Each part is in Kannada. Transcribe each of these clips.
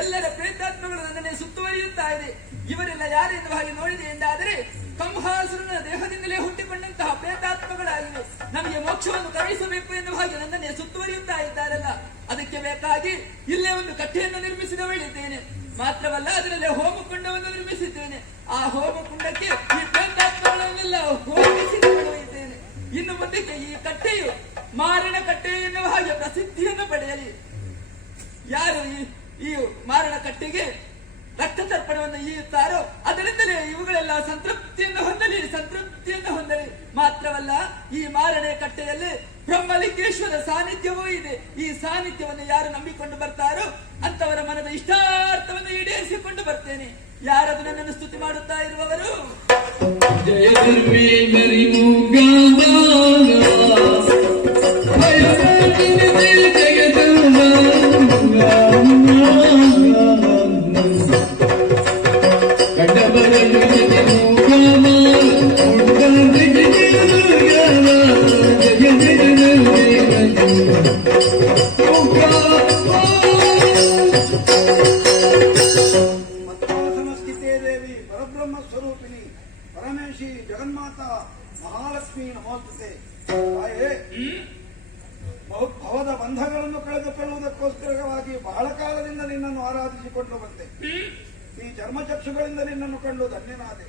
ಎಲ್ಲರ ಪ್ರೇತಾತ್ಮಗಳು ನನ್ನನ್ನೇ ಸುತ್ತುವರಿಯುತ್ತಾ ಇದೆ. ಇವರೆಲ್ಲ ಯಾರೆಂದು ಹಾಗೆ ನೋಡಿದೆ ಎಂದಾದರೆ ಕಂಹಾಸುರನ ದೇಹದಿಂದಲೇ ಹುಟ್ಟಿಕೊಂಡಂತಹ ಪ್ರೇತಾತ್ಮಗಳಾಗಿವೆ. ನಮಗೆ ಮೋಕ್ಷವನ್ನು ಕರುಣಿಸಬೇಕು ಎನ್ನುವ ಹಾಗೆ ನನ್ನನ್ನೇ ಸುತ್ತುವರಿಯುತ್ತಾ ಇದ್ದಾರಲ್ಲ, ಅದಕ್ಕೆ ಬೇಕಾಗಿ ಇಲ್ಲೇ ಒಂದು ಕಟ್ಟೆಯನ್ನು ನಿರ್ಮಿಸಿದವಳಿದ್ದೇನೆ. ಮಾತ್ರವಲ್ಲ, ಅದರಲ್ಲೇ ಹೋಮಕುಂಡವನ್ನು ನಿರ್ಮಿಸಿದ್ದೇನೆ. ಆ ಹೋಮಕುಂಡಕ್ಕೆ ಈ ಪ್ರೇತಾತ್ಮಗಳನ್ನೆಲ್ಲ ಹೋಮಿಸಿದವಳು ಇದ್ದೇನೆ. ಇನ್ನು ಮುಂದಕ್ಕೆ ಈ ಕಟ್ಟೆಯು ಮಾರಣ ಕಟ್ಟೆ ಎನ್ನುವ ಹಾಗೆ ಪ್ರಸಿದ್ಧಿಯನ್ನು ಪಡೆಯಲಿ. ಯಾರು ಈ ಮಾರಣ ಕಟ್ಟೆಗೆ ರಕ್ತ ತರ್ಪಣವನ್ನು ಈಯುತ್ತಾರೋ ಅದರಿಂದಲೇ ಇವುಗಳೆಲ್ಲ ಸಂತೃಪ್ತಿಯನ್ನು ಹೊಂದಲಿ. ಮಾತ್ರವಲ್ಲ, ಈ ಮಾರಣ ಕಟ್ಟೆಯಲ್ಲಿ ಬ್ರಹ್ಮಲಿಂಗೇಶ್ವರ ಸಾನ್ನಿಧ್ಯವೂ ಇದೆ. ಈ ಸಾನ್ನಿಧ್ಯವನ್ನು ಯಾರು ನಂಬಿಕೊಂಡು ಬರ್ತಾರೋ ಅಂತವರ ಮನದ ಇಷ್ಟಾರ್ಥವನ್ನು ಈಡೇರಿಸಿಕೊಂಡು ಬರ್ತೇನೆ. ಯಾರದು ನನ್ನನ್ನು ಸ್ತುತಿ ಮಾಡುತ್ತಾ ಇರುವವರು? ಪರಮೇಶಿ ಜಗನ್ಮಾತಾ ಮಹಾಲಕ್ಷ್ಮಿ ನಮೋಸ್ತುತೆ. ತಾಯೇ, ಭವದ ಬಂಧಗಳನ್ನು ಕಳೆದುಕೊಳ್ಳುವುದಕ್ಕೋಸ್ಕರವಾಗಿ ಬಹಳ ಕಾಲದಿಂದ ನಿನ್ನನ್ನು ಆರಾಧಿಸಿಕೊಂಡು ಬಂದೆ. ಈ ಚರ್ಮಚಕ್ಷುಗಳಿಂದ ನಿನ್ನನ್ನು ಕಂಡು ಧನ್ಯನಾದೆ.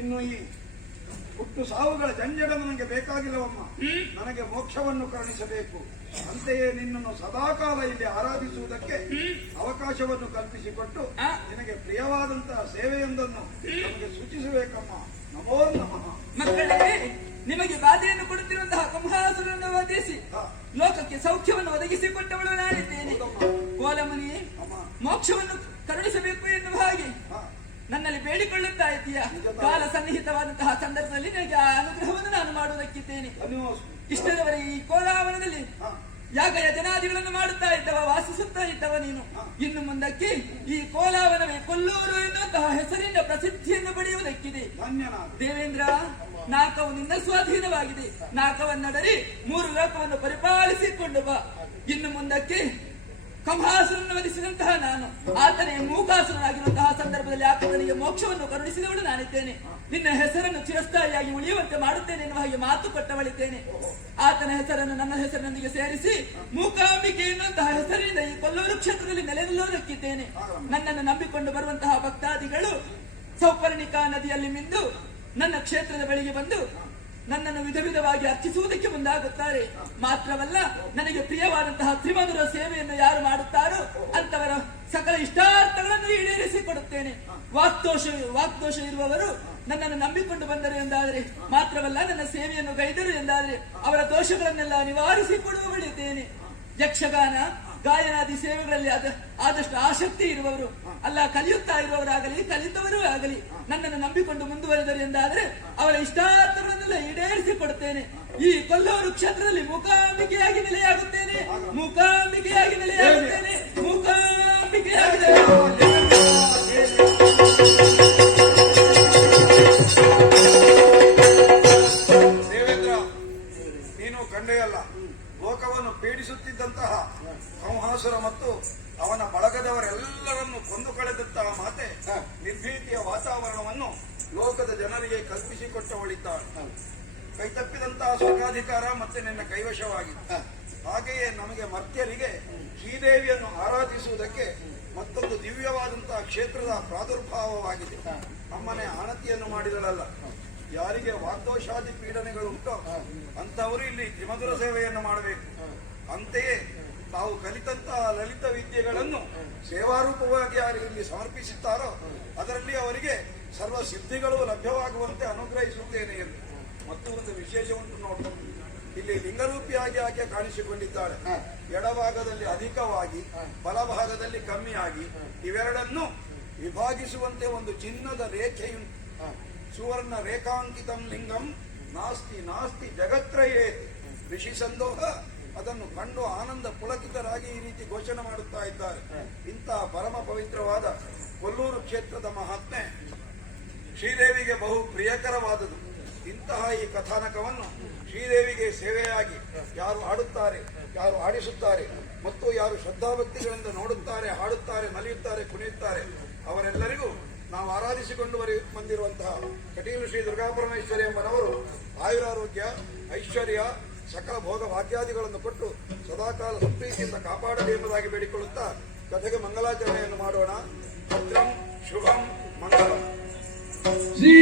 ಇನ್ನು ಈ ಹುಟ್ಟು ಸಾವುಗಳ ಜಂಜಡ ನನಗೆ ಬೇಕಾಗಿಲ್ಲವಮ್ಮ. ನನಗೆ ಮೋಕ್ಷವನ್ನು ಕರುಣಿಸಬೇಕು. ಅಂತೆಯೇ ನಿನ್ನನ್ನು ಸದಾಕಾಲ ಇಲ್ಲಿ ಆರಾಧಿಸುವುದಕ್ಕೆ ಅವಕಾಶವನ್ನು ಕಲ್ಪಿಸಿಕೊಟ್ಟು ನಿನಗೆ ಪ್ರಿಯವಾದಂತಹ ಸೇವೆಯೊಂದನ್ನು ನಮಗೆ ಸೂಚಿಸಬೇಕಮ್ಮ. ನಮೋ ನಮಃ. ಮಕ್ಕಳೇ, ನಿಮಗೆ ಬಾಧೆಯನ್ನು ಕೊಡುತ್ತಿರುವಂತಹ ಕಂಹಾಸುರನ್ನು ವಧಿಸಿ ಲೋಕಕ್ಕೆ ಸೌಖ್ಯವನ್ನು ಒದಗಿಸಿಕೊಟ್ಟವಳು ನಾನಿದ್ದೇನೆ. ಕೋಲಮುನಿ, ಮೋಕ್ಷವನ್ನು ಕರುಣಿಸಬೇಕು ಎನ್ನುವ ಹಾಗೆ ನನ್ನಲ್ಲಿ ಬೇಡಿಕೊಳ್ಳುತ್ತಾ ಇದ್ದೀಯ. ಕಾಲ ಸನ್ನಿಹಿತವಾದಂತಹ ಸಂದರ್ಭದಲ್ಲಿ ನನಗೆ ಆ ಅನುಗ್ರಹವನ್ನು ನಾನು ಮಾಡುವುದಕ್ಕಿದ್ದೇನೆ. ಇಷ್ಟರವರೆ ಈ ಕೋಲಾವನದಲ್ಲಿ ಯಾಗ ಯಜನಾದಿಗಳನ್ನು ಮಾಡುತ್ತಾ ಇದ್ದವ, ವಾಸಿಸುತ್ತಾ ಇದ್ದವ ನೀನು. ಇನ್ನು ಮುಂದಕ್ಕೆ ಈ ಕೋಲಾವನವೇ ಕೊಲ್ಲೂರು ಎನ್ನುವಂತಹ ಹೆಸರಿನ ಪ್ರಸಿದ್ಧಿಯನ್ನು ಪಡೆಯುವುದಕ್ಕಿದೆ. ದೇವೇಂದ್ರ, ನಾಕವು ನಿನ್ನ ಸ್ವಾಧೀನವಾಗಿದೆ. ನಾಕವನ್ನಡರಿ 3 ಲೋಕವನ್ನು ಪರಿಪಾಲಿಸಿಕೊಂಡು ಬಾ. ಇನ್ನು ಮುಂದಕ್ಕೆ ಕಂಹಾಸುರನ್ನು ವಧಿಸಿದಂತಹ ನಾನು ಆತನೇ ಮೂಕಾಸುರನಾಗಿರುವಂತಹ ಸಂದರ್ಭದಲ್ಲಿ ಆತನಿಗೆ ಮೋಕ್ಷವನ್ನು ಕರುಣಿಸಿದವಳು ನಾನಿದ್ದೇನೆ. ನಿನ್ನ ಹೆಸರನ್ನು ಚಿರಸ್ಥಾಯಿಯಾಗಿ ಉಳಿಯುವಂತೆ ಮಾಡುತ್ತೇನೆ ಎನ್ನುವ ಹಾಗೆ ಮಾತು ಕೊಟ್ಟವಳಿದ್ದೇನೆ. ಆತನ ಹೆಸರನ್ನು ನನ್ನ ಹೆಸರಿನೊಂದಿಗೆ ಸೇರಿಸಿ ಮೂಕಾಂಬಿಕೆ ಎನ್ನುವಂತಹ ಹೆಸರಿನಿಂದ ಈ ಕೊಲ್ಲೂರು ಕ್ಷೇತ್ರದಲ್ಲಿ ನೆಲೆ ನಿಲ್ಲುವುದಕ್ಕಿದ್ದೇನೆ. ನನ್ನನ್ನು ನಂಬಿಕೊಂಡು ಬರುವಂತಹ ಭಕ್ತಾದಿಗಳು ಸೌಪರ್ಣಿಕಾ ನದಿಯಲ್ಲಿ ಮಿಂದು ನನ್ನ ಕ್ಷೇತ್ರದ ಬಳಿಗೆ ಬಂದು ನನ್ನನ್ನು ವಿಧ ವಿಧವಾಗಿ ಅರ್ಚಿಸುವುದಕ್ಕೆ ಮುಂದಾಗುತ್ತಾರೆ. ಮಾತ್ರವಲ್ಲ, ನನಗೆ ಪ್ರಿಯವಾದಂತಹ ತ್ರಿಮಧುರ ಸೇವೆಯನ್ನು ಯಾರು ಮಾಡುತ್ತಾರೋ ಅಂತವರ ಸಕಲ ಇಷ್ಟಾರ್ಥಗಳನ್ನು ಈಡೇರಿಸಿಕೊಡುತ್ತೇನೆ. ವಾಕ್ದೋಷ ಇರುವವರು ನನ್ನನ್ನು ನಂಬಿಕೊಂಡು ಬಂದರು ಎಂದಾದರೆ, ಮಾತ್ರವಲ್ಲ ನನ್ನ ಸೇವೆಯನ್ನು ಗೈದರು ಎಂದಾದರೆ ಅವರ ದೋಷಗಳನ್ನೆಲ್ಲ ನಿವಾರಿಸಿಕೊಡುವವಳಿದ್ದೇನೆ. ಯಕ್ಷಗಾನ ಗಾಯನಾದಿ ಸೇವೆಗಳಲ್ಲಿ ಆದಷ್ಟು ಆಸಕ್ತಿ ಇರುವವರು ಅಲ್ಲ, ಕಲಿಯುತ್ತಾ ಇರುವವರಾಗಲಿ ಕಲಿತವರೂ ಆಗಲಿ ನನ್ನನ್ನು ನಂಬಿಕೊಂಡು ಮುಂದುವರೆದರು ಎಂದಾದರೆ ಅವರ ಇಷ್ಟಾರ್ಥಗಳನ್ನೆಲ್ಲ ಈಡೇರಿಸಿಕೊಡುತ್ತೇನೆ. ಈ ಕೊಲ್ಲೂರು ಕ್ಷೇತ್ರದಲ್ಲಿ ಮೂಕಾಂಬಿಕೆಯಾಗಿ ನೆಲೆಯಾಗುತ್ತೇನೆ. ದೇವೇಂದ್ರ, ನೀನು ಕಂಡೆಯಲ್ಲ, ಲೋಕವನ್ನು ಪೀಡಿಸುತ್ತಿದ್ದಂತಹ ಕಂಹಾಸುರ ಮತ್ತು ಅವನ ಬಳಗದವರೆಲ್ಲರನ್ನು ಕೊಂದು ಕಳೆದಂತಹ ಮಾತೆ ನಿರ್ಭೀತಿಯ ವಾತಾವರಣವನ್ನು ಲೋಕದ ಜನರಿಗೆ ಕಲ್ಪಿಸಿಕೊಟ್ಟವಳಿದ್ದಾಳೆ. ಕೈತಪ್ಪಿದಂತಹ ಸ್ವರ್ಗಾಧಿಕಾರ ಮತ್ತೆ ನಿನ್ನ ಕೈವಶವಾಗಿದೆ. ಹಾಗೆಯೇ ನಮಗೆ ಮರ್ತ್ಯರಿಗೆ ಶ್ರೀದೇವಿಯನ್ನು ಆರಾಧಿಸುವುದಕ್ಕೆ ಮತ್ತೊಂದು ದಿವ್ಯವಾದಂತಹ ಕ್ಷೇತ್ರದ ಪ್ರಾದುರ್ಭಾವವಾಗಿದೆ. ನಮ್ಮನೆ ಆಣತಿಯನ್ನು ಮಾಡಿದಳಲ್ಲ, ಯಾರಿಗೆ ವಾಗ್ದೋಷಾದಿ ಪೀಡನೆಗಳುಂಟೋ ಅಂತವರು ಇಲ್ಲಿ ತ್ರಿಮಧುರ ಸೇವೆಯನ್ನು ಮಾಡಬೇಕು. ಅಂತೆಯೇ ತಾವು ಕಲಿತಂತಹ ಲಲಿತ ವಿದ್ಯೆಗಳನ್ನು ಸೇವಾರೂಪವಾಗಿ ಯಾರು ಇಲ್ಲಿ ಸಮರ್ಪಿಸುತ್ತಾರೋ ಅದರಲ್ಲಿ ಅವರಿಗೆ ಸರ್ವ ಸಿದ್ಧಿಗಳು ಲಭ್ಯವಾಗುವಂತೆ ಅನುಗ್ರಹಿಸುತ್ತೇನೆ ಎಂದು. ಮತ್ತು ಒಂದು ವಿಶೇಷವನ್ನು ನೋಡು, ಇಲ್ಲಿ ಲಿಂಗರೂಪಿಯಾಗಿ ಆಕೆ ಕಾಣಿಸಿಕೊಂಡಿದ್ದಾಳೆ. ಎಡಭಾಗದಲ್ಲಿ ಅಧಿಕವಾಗಿ, ಬಲಭಾಗದಲ್ಲಿ ಕಮ್ಮಿಯಾಗಿ, ಇವೆರಡನ್ನು ವಿಭಾಗಿಸುವಂತೆ ಒಂದು ಚಿನ್ನದ ರೇಖೆಯುಂಟು. ಸುವರ್ಣ ರೇಖಾಂಕಿತಂ ಲಿಂಗಂ ನಾಸ್ತಿ ನಾಸ್ತಿ ಜಗತ್ರಯೇ ಋಷಿ ಸಂದೋಹ ಅದನ್ನು ಕಂಡು ಆನಂದ ಪುಳಕಿತರಾಗಿ ಈ ರೀತಿ ಘೋಷಣೆ ಮಾಡುತ್ತಾ ಇದ್ದಾರೆ. ಇಂತಹ ಪರಮ ಪವಿತ್ರವಾದ ಕೊಲ್ಲೂರು ಕ್ಷೇತ್ರದ ಮಹಾತ್ಮೆ ಶ್ರೀದೇವಿಗೆ ಬಹು ಪ್ರಿಯಕರವಾದುದು. ಇಂತಹ ಈ ಕಥಾನಕವನ್ನು ಶ್ರೀದೇವಿಗೆ ಸೇವೆಯಾಗಿ ಯಾರು ಹಾಡುತ್ತಾರೆ, ಯಾರು ಆಡಿಸುತ್ತಾರೆ ಮತ್ತು ಯಾರು ಶ್ರದ್ಧಾಭಕ್ತಿಗಳಿಂದ ನೋಡುತ್ತಾರೆ, ಹಾಡುತ್ತಾರೆ, ನಲಿಯುತ್ತಾರೆ, ಕುಣಿಯುತ್ತಾರೆ ಅವರೆಲ್ಲರಿಗೂ ನಾವು ಆರಾಧಿಸಿಕೊಂಡು ಬಂದಿರುವಂತಹ ಕಟೀಲು ಶ್ರೀ ದುರ್ಗಾಪರಮೇಶ್ವರಿ ಎಂಬನವರು ಆಯುರಾರೋಗ್ಯ, ಐಶ್ವರ್ಯ, ಸಕಲ ಭೋಗ ಭಾಗ್ಯಾದಿಗಳನ್ನು ಕೊಟ್ಟು ಸದಾಕಾಲ ಸಂಪ್ರೀತಿಯಿಂದ ಕಾಪಾಡಲಿ ಎಂಬುದಾಗಿ ಬೇಡಿಕೊಳ್ಳುತ್ತಾ ಕಥೆಗೆ ಮಂಗಲಾಚರಣೆಯನ್ನು ಮಾಡೋಣ. ಭದ್ರಂ ಶುಭಂ ಮಂಗಲಂ. ಶ್ರೀ